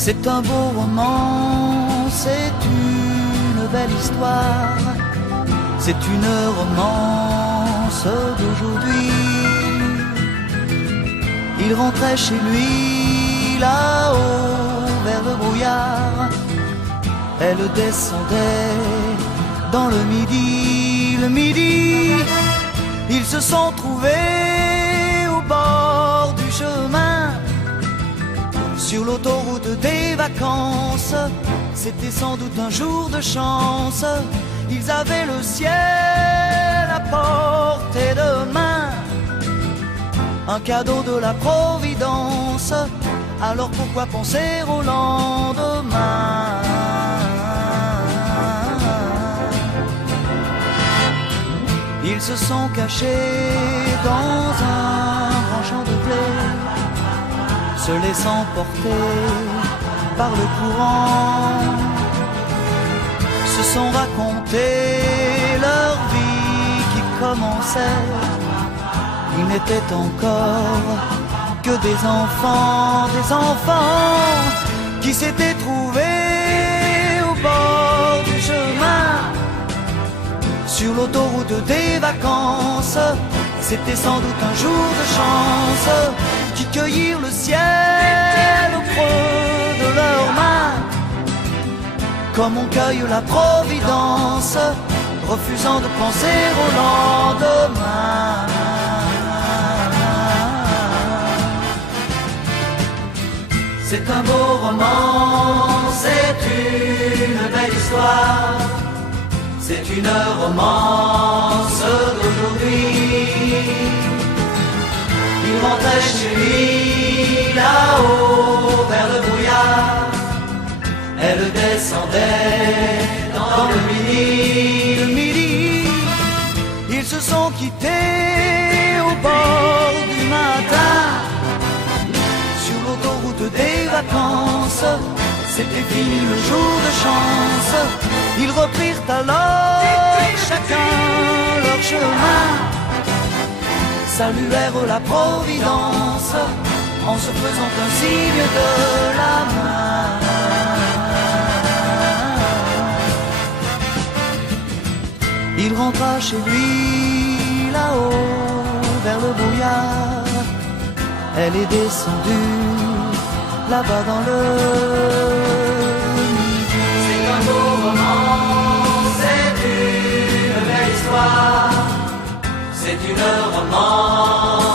C'est un beau roman, c'est une belle histoire, c'est une romance d'aujourd'hui. Il rentrait chez lui là-haut vers le brouillard, elle descendait dans le midi, ils se sont trouvés au bord du chemin, sur l'autoroute des vacances. C'était sans doute un jour de chance, ils avaient le ciel à portée de main, un cadeau de la Providence, alors pourquoi penser au lendemain? Ils se sont cachés dans un grand champ de blé, se laissant porter par le courant, se sont raconté leur vie qui commençait. Ils n'étaient encore que des enfants qui s'étaient trouvés au bord du chemin, sur l'autoroute des vacances. C'était sans doute un jour de chance, qui cueillirent le ciel au creux de leurs mains, comme on cueille la Providence, refusant de penser au lendemain. C'est un beau roman, c'est une belle histoire, c'est une romance d'aujourd'hui. Il rentrait chez lui là-haut vers le brouillard, elle descendait dans le midi. Ils se sont quittés au bord du matin, sur l'autoroute des vacances. C'était fini le jour de chance, ils reprirent alors chacun leur chemin, saluèrent la Providence en se faisant un signe de la main. Il rentra chez lui là-haut vers le brouillard, elle est descendue là-bas dans le midi. C'est un beau roman, c'est une belle histoire, c'est une romance